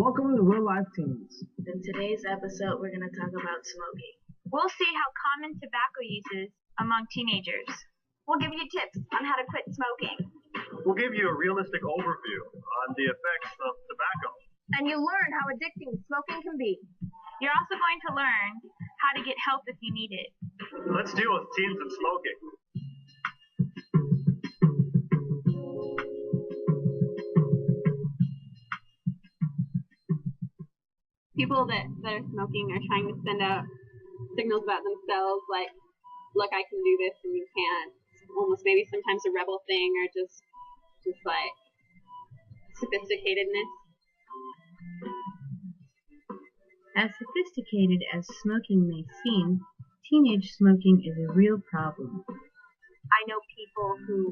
Welcome to Real Life Teens. In today's episode, we're going to talk about smoking. We'll see how common tobacco use is among teenagers. We'll give you tips on how to quit smoking. We'll give you a realistic overview on the effects of tobacco. And you'll learn how addicting smoking can be. You're also going to learn how to get help if you need it. Let's deal with teens and smoking. People that are smoking are trying to send out signals about themselves, like, look, I can do this and you can't. Almost maybe sometimes a rebel thing, or just like sophisticatedness. As sophisticated as smoking may seem, teenage smoking is a real problem. I know people who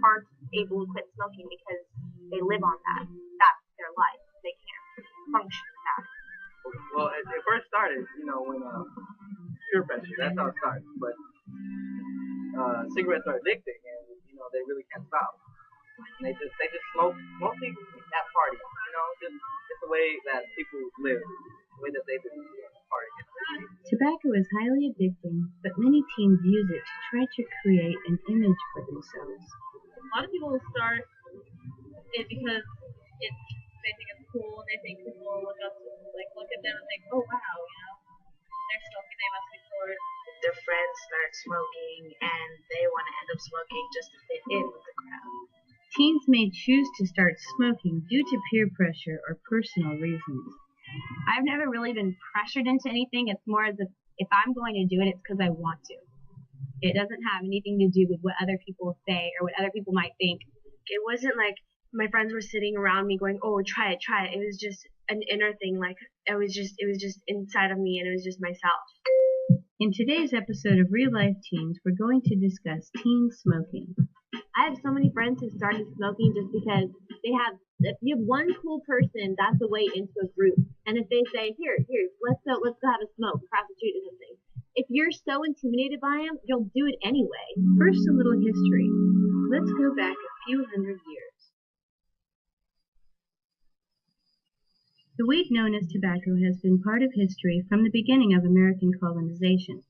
aren't able to quit smoking because they live on that. That's their life. They can't function with that. Well, it first started, when peer pressure. That's how it starts. But cigarettes are addicting, and they really can't stop. And they just smoke, mostly at parties. It's the way that people live, the way that they live party. Tobacco is highly addicting, but many teens use it to try to create an image for themselves. A lot of people start it because they think it's cool, and they think people will look at them and think, oh wow, they're smoking, they must be cool. Their friends start smoking, and they want to end up smoking just to fit in with the crowd. Teens may choose to start smoking due to peer pressure or personal reasons. I've never really been pressured into anything. It's more as if I'm going to do it, it's because I want to. It doesn't have anything to do with what other people say or what other people might think. It wasn't like my friends were sitting around me going, oh, try it. It was just an inner thing. Like, it was just inside of me, and it was just myself. In today's episode of Real Life Teens, we're going to discuss teen smoking. I have so many friends who started smoking just because if you have one cool person, that's the way into a group. And if they say, here, let's go have a smoke across the street or something. If you're so intimidated by them, you'll do it anyway. First, a little history. Let's go back a few hundred years. The weed known as tobacco has been part of history from the beginning of American colonization.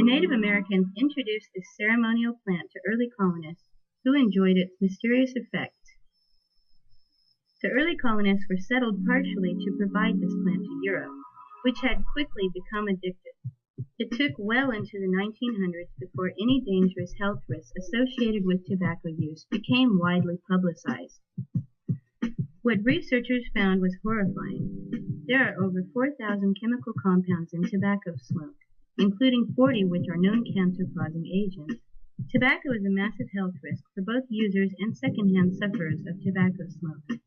The Native Americans introduced this ceremonial plant to early colonists who enjoyed its mysterious effect. The early colonists were settled partially to provide this plant to Europe, which had quickly become addicted. It took well into the 1900s before any dangerous health risks associated with tobacco use became widely publicized. What researchers found was horrifying. There are over 4,000 chemical compounds in tobacco smoke, including 40 which are known cancer-causing agents. Tobacco is a massive health risk for both users and secondhand sufferers of tobacco smoke.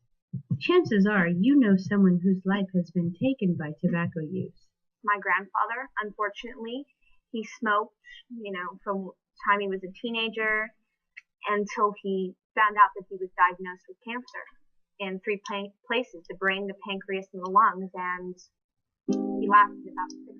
Chances are you know someone whose life has been taken by tobacco use. My grandfather, unfortunately, he smoked, from the time he was a teenager until he found out that he was diagnosed with cancer in 3 places, the brain, the pancreas, and the lungs, and he lasted about 6